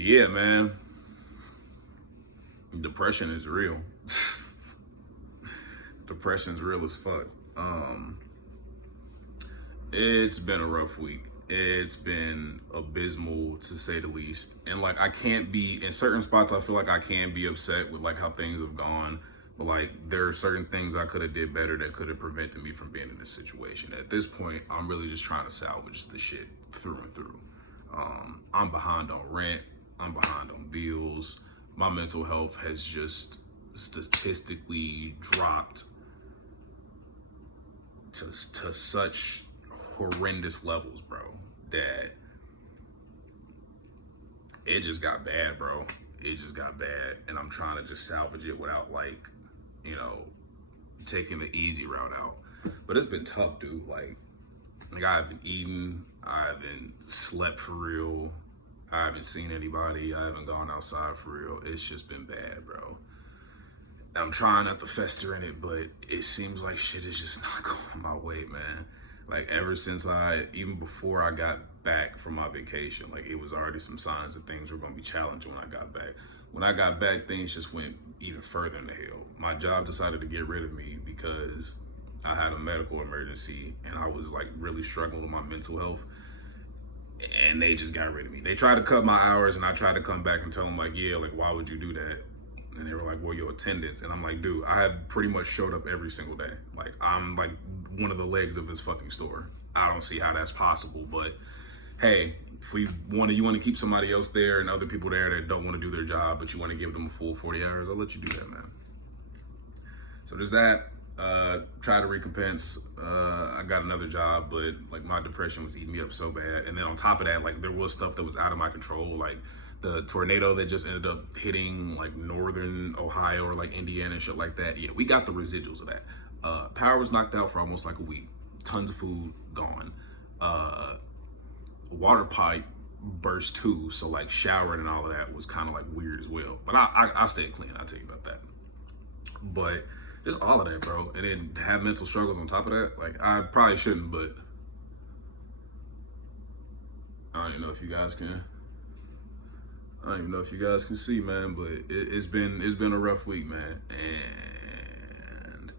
Yeah, man. Depression is real. Depression's real as fuck. Um, it's been a rough week. It's been abysmal to say the least. And like I can't be in certain spots I feel like I can be upset with like how things have gone. But like there are certain things I could have did better that could have prevented me from being in this situation. At this point, I'm really just trying to salvage the shit through and through. I'm behind on rent. I'm behind on bills. My mental health has just statistically dropped to such horrendous levels, bro, that it just got bad, bro. It just got bad, and I'm trying to just salvage it without you know, taking the easy route out. But it's been tough, dude. Like I haven't eaten, I haven't slept for real, I haven't seen anybody, I haven't gone outside for real. It's just been bad, bro. I'm trying not to fester in it, but it seems like shit is just not going my way, man. Like ever since even before I got back from my vacation, like it was already some signs that things were gonna be challenging when I got back. When I got back, things just went even further in the hell. My job decided to get rid of me because I had a medical emergency and I was like really struggling with my mental health, and they just got rid of me. They tried to cut my hours, and I tried to come back and tell them like, yeah, like why would you do that? And they were like, well, your attendance. And I'm like, dude, I have pretty much showed up every single day. Like I'm like one of the legs of this fucking store. I don't see how that's possible, but hey, if you want to keep somebody else there and other people there that don't want to do their job, but you want to give them a full 40 hours, I'll let you do that, man. So there's that. Try to recompense. I got another job, but like my depression was eating me up so bad. And then on top of that, like there was stuff that was out of my control, like the tornado that just ended up hitting like northern Ohio or like Indiana and shit like that. Yeah, we got the residuals of that. Power was knocked out for almost like a week. Tons of food gone. Water pipe burst too, so like showering and all of that was kind of like weird as well. But I stayed clean. I'll tell you about that. But just all of that, bro. And then to have mental struggles on top of that, like I probably shouldn't, but I don't even know if you guys can. I don't even know if you guys can see, man. But it's been a rough week, man. And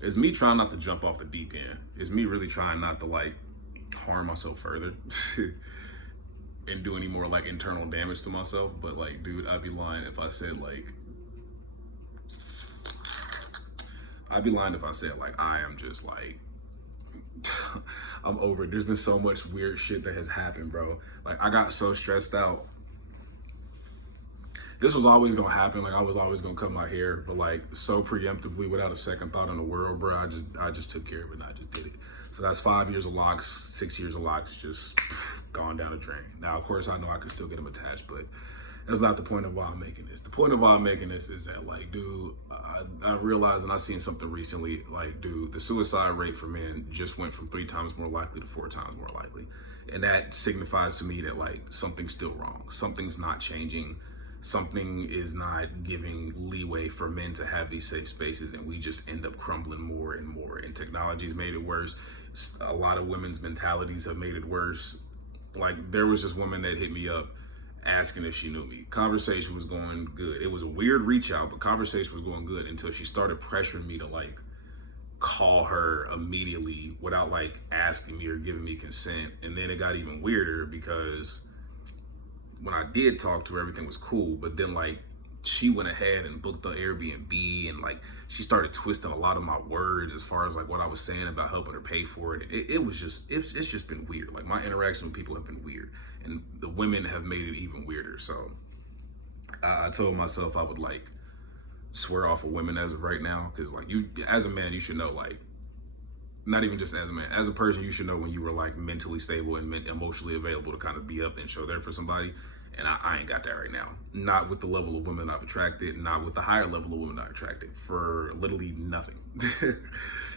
it's me trying not to jump off the deep end. It's me really trying not to like harm myself further and do any more like internal damage to myself. But like, dude, I'd be lying if I said I am just like I'm over it. There's been so much weird shit that has happened, bro. Like I got so stressed out. This was always gonna happen. Like I was always gonna cut my hair, but like so preemptively, without a second thought in the world, bro. I just took care of it and I just did it. So that's 5 years of locks, 6 years of locks, just gone down the drain. Now, of course, I know I could still get them attached, but that's not the point of why I'm making this. The point of why I'm making this is that, like, dude, I realized, and I seen something recently, like, dude, the suicide rate for men just went from 3 times more likely to 4 times more likely. And that signifies to me that, like, something's still wrong. Something's not changing. Something is not giving leeway for men to have these safe spaces, and we just end up crumbling more and more. And technology's made it worse. A lot of women's mentalities have made it worse. Like, there was this woman that hit me up asking if she knew me. Conversation was going good. It was a weird reach out, but conversation was going good until she started pressuring me to like call her immediately without like asking me or giving me consent. And then it got even weirder because when I did talk to her, everything was cool. But then like she went ahead and booked the Airbnb, and like she started twisting a lot of my words as far as like what I was saying about helping her pay for it. It's just been weird. Like my interaction with people have been weird, and the women have made it even weirder. So I told myself I would like swear off of women as of right now, because like you, as a man, you should know, like, not even just as a man, as a person, you should know when you were like mentally stable and emotionally available to kind of be up and show there for somebody. And I ain't got that right now. Not with the level of women I've attracted, not with the higher level of women I've attracted, for literally nothing.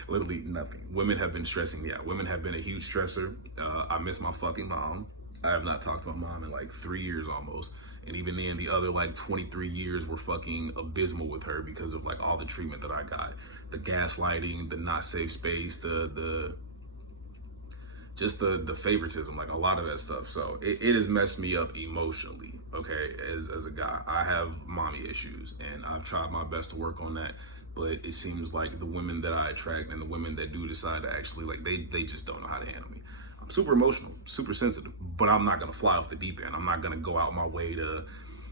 Literally nothing. Women have been stressing me out. Women have been a huge stressor. I miss my fucking mom. I have not talked to my mom in like 3 years almost. And even then, the other like 23 years were fucking abysmal with her because of like all the treatment that I got. The gaslighting, the not safe space, the just the favoritism, like a lot of that stuff. So it has messed me up emotionally. Okay, as a guy, I have mommy issues, and I've tried my best to work on that. But it seems like the women that I attract and the women that do decide to actually like they just don't know how to handle me. I'm super emotional, super sensitive, but I'm not gonna fly off the deep end. I'm not gonna go out my way to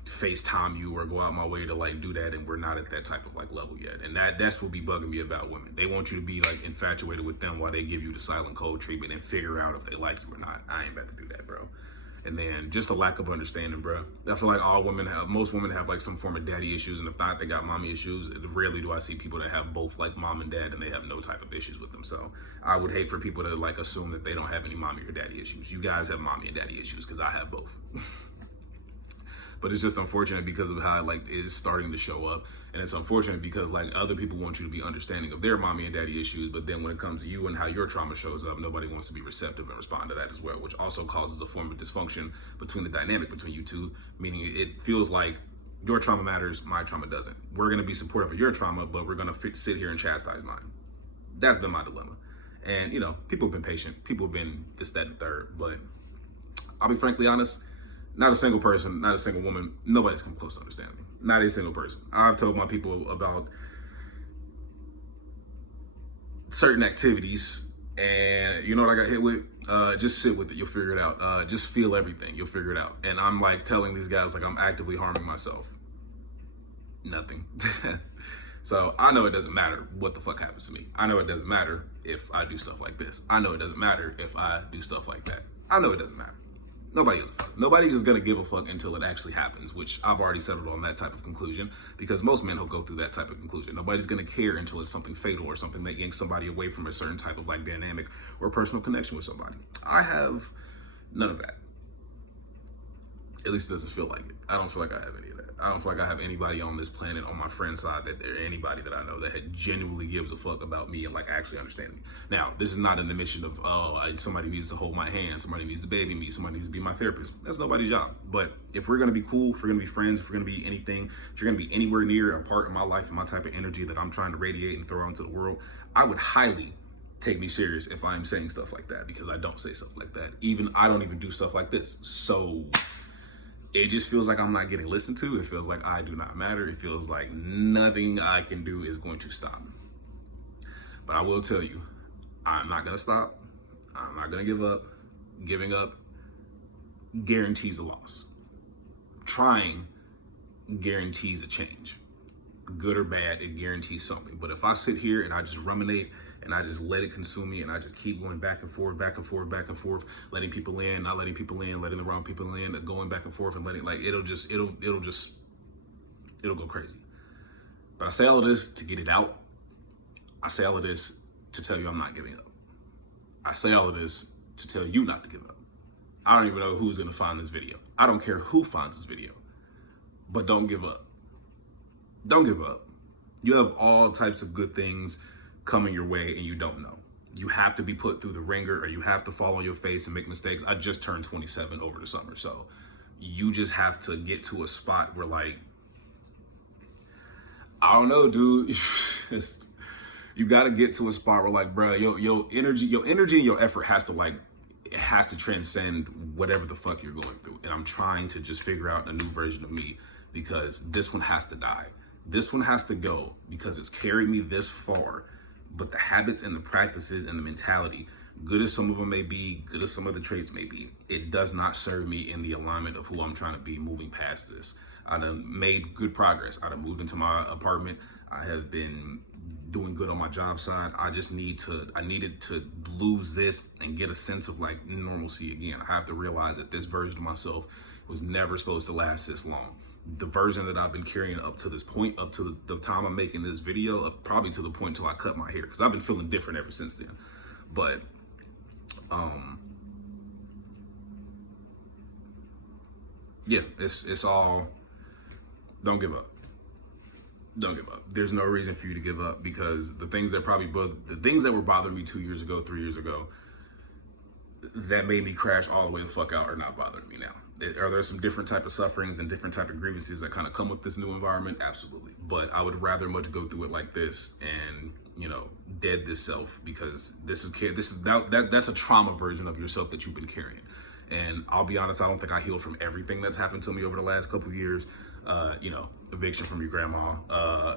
FaceTime you or go out my way to like do that, and we're not at that type of like level yet. And that's what be bugging me about women. They want you to be like infatuated with them while they give you the silent cold treatment and figure out if they like you or not. I ain't about to do that, bro. And then just a lack of understanding, bro. I feel like most women have like some form of daddy issues, and if not, they got mommy issues. Rarely do I see people that have both like mom and dad and they have no type of issues with them. So I would hate for people to like assume that they don't have any mommy or daddy issues. You guys have mommy and daddy issues because I have both. But it's just unfortunate because of how like it's starting to show up, and it's unfortunate because like other people want you to be understanding of their mommy and daddy issues, but then when it comes to you and how your trauma shows up, nobody wants to be receptive and respond to that as well, which also causes a form of dysfunction between the dynamic between you two, meaning it feels like your trauma matters, my trauma doesn't. We're going to be supportive of your trauma, but we're going to sit here and chastise mine. That's been my dilemma. And you know, people have been patient, people have been this, that, and third, but I'll be frankly honest, not a single person, not a single woman, nobody's come close to understanding me. Not a single person. I've told my people about certain activities, and you know what I got hit with? Just sit with it, you'll figure it out. Just feel everything, you'll figure it out. And I'm like telling these guys like I'm actively harming myself. Nothing. So I know it doesn't matter what the fuck happens to me. I know it doesn't matter if I do stuff like this. I know it doesn't matter if I do stuff like that. I know it doesn't matter. Nobody gives a fuck. Nobody is going to give a fuck until it actually happens, which I've already settled on that type of conclusion because most men will go through that type of conclusion. Nobody's going to care until it's something fatal or something that yanks somebody away from a certain type of like dynamic or personal connection with somebody. I have none of that. At least it doesn't feel like it. I don't feel like I have any of that. I don't feel like I have anybody on this planet on my friend's side that or anybody that I know that genuinely gives a fuck about me and like actually understanding me. Now, this is not an admission of, somebody needs to hold my hand, somebody needs to baby me, somebody needs to be my therapist. That's nobody's job. But if we're gonna be cool, if we're gonna be friends, if we're gonna be anything, if you're gonna be anywhere near a part of my life and my type of energy that I'm trying to radiate and throw into the world, I would highly take me serious if I'm saying stuff like that, because I don't say stuff like that. I don't even do stuff like this. So it just feels like I'm not getting listened to. It feels like I do not matter. It feels like nothing I can do is going to stop. But I will tell you, I'm not gonna stop. I'm not gonna give up. Giving up guarantees a loss. Trying guarantees a change. Good or bad, it guarantees something. But if I sit here and I just ruminate and I just let it consume me and I just keep going back and forth, back and forth, back and forth, letting people in, not letting people in, letting the wrong people in, going back and forth and letting, like, it'll go crazy. But I say all of this to get it out. I say all of this to tell you I'm not giving up. I say all of this to tell you not to give up. I don't even know who's gonna find this video. I don't care who finds this video, but don't give up. Don't give up. You have all types of good things coming your way and you don't know. You have to be put through the ringer, or you have to fall on your face and make mistakes. I just turned 27 over the summer, so you just have to get to a spot where, like, I don't know, dude. You got to get to a spot where, like, bro, your energy and your effort has to transcend whatever the fuck you're going through. And I'm trying to just figure out a new version of me, because this one has to die. This one has to go, because it's carried me this far. But the habits and the practices and the mentality, good as some of them may be, good as some of the traits may be, it does not serve me in the alignment of who I'm trying to be moving past this. I done made good progress. I done moved into my apartment. I have been doing good on my job side. I needed to lose this and get a sense of like normalcy again. I have to realize that this version of myself was never supposed to last this long. The version that I've been carrying up to this point, up to the time I'm making this video, probably to the point till I cut my hair, because I've been feeling different ever since then. But yeah, it's all, don't give up. Don't give up. There's no reason for you to give up, because the things that were bothering me 2 years ago, 3 years ago, that made me crash all the way the fuck out are not bothering me now. Are there some different type of sufferings and different type of grievances that kind of come with this new environment? Absolutely. But I would rather much go through it like this and, dead this self, because that's a trauma version of yourself that you've been carrying. And I'll be honest, I don't think I healed from everything that's happened to me over the last couple of years. Eviction from your grandma,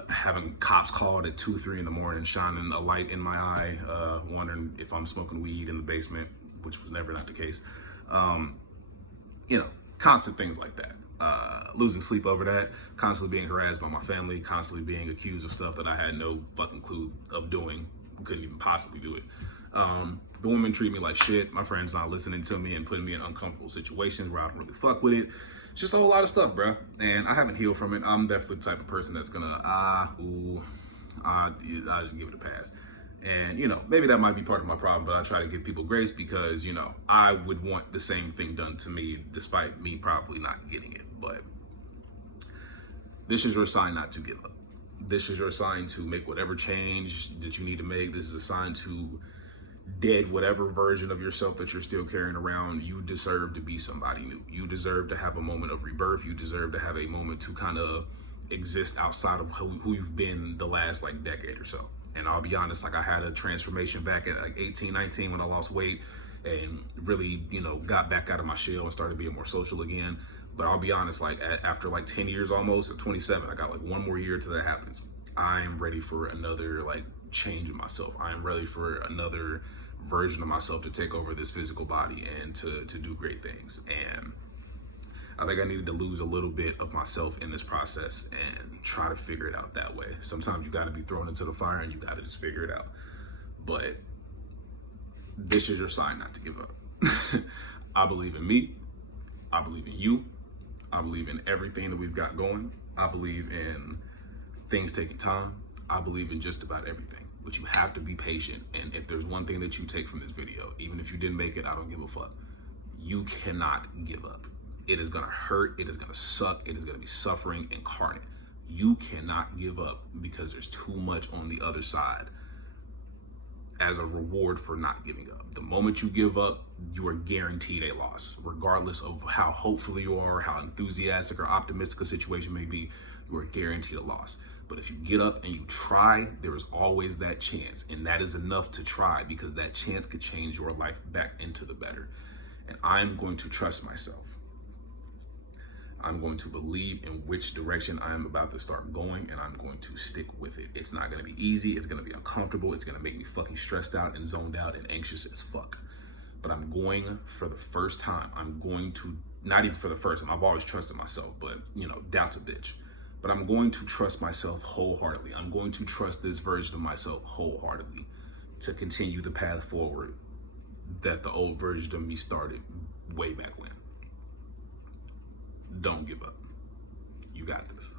having cops called at 2, 3 in the morning, shining a light in my eye, wondering if I'm smoking weed in the basement, which was never not the case. Constant things like that. Losing sleep over that, constantly being harassed by my family, constantly being accused of stuff that I had no fucking clue of doing, couldn't even possibly do it. The women treat me like shit. My friends not listening to me and putting me in uncomfortable situations where I don't really fuck with it. It's just a whole lot of stuff, bro. And I haven't healed from it. I'm definitely the type of person that's gonna, I just give it a pass. And, maybe that might be part of my problem, but I try to give people grace because, I would want the same thing done to me despite me probably not getting it. But this is your sign not to give up. This is your sign to make whatever change that you need to make. This is a sign to dead whatever version of yourself that you're still carrying around. You deserve to be somebody new. You deserve to have a moment of rebirth. You deserve to have a moment to kind of exist outside of who you've been the last decade or so. And I'll be honest, I had a transformation back at 18, 19 when I lost weight and really, got back out of my shell and started being more social again. But I'll be honest, after 10 years almost, at 27, I got one more year till that happens. I am ready for another change in myself. I am ready for another version of myself to take over this physical body and to do great things. And I think I needed to lose a little bit of myself in this process and try to figure it out that way. Sometimes you got to be thrown into the fire and you got to just figure it out. But this is your sign not to give up. I believe in me. I believe in you. I believe in everything that we've got going. I believe in things taking time. I believe in just about everything. But you have to be patient. And if there's one thing that you take from this video, even if you didn't make it, I don't give a fuck. You cannot give up. It is gonna hurt, it is gonna suck, it is gonna be suffering incarnate. You cannot give up because there's too much on the other side as a reward for not giving up. The moment you give up, you are guaranteed a loss. Regardless of how hopeful you are, how enthusiastic or optimistic a situation may be, you are guaranteed a loss. But if you get up and you try, there is always that chance. And that is enough to try, because that chance could change your life back into the better. And I'm going to trust myself. I'm going to believe in which direction I'm about to start going, and I'm going to stick with it. It's not going to be easy. It's going to be uncomfortable. It's going to make me fucking stressed out and zoned out and anxious as fuck. But I'm going, for the first time, I'm going to, not even for the first time, I've always trusted myself, but doubt's a bitch. But I'm going to trust myself wholeheartedly. I'm going to trust this version of myself wholeheartedly to continue the path forward that the old version of me started way back when. Don't give up. You got this.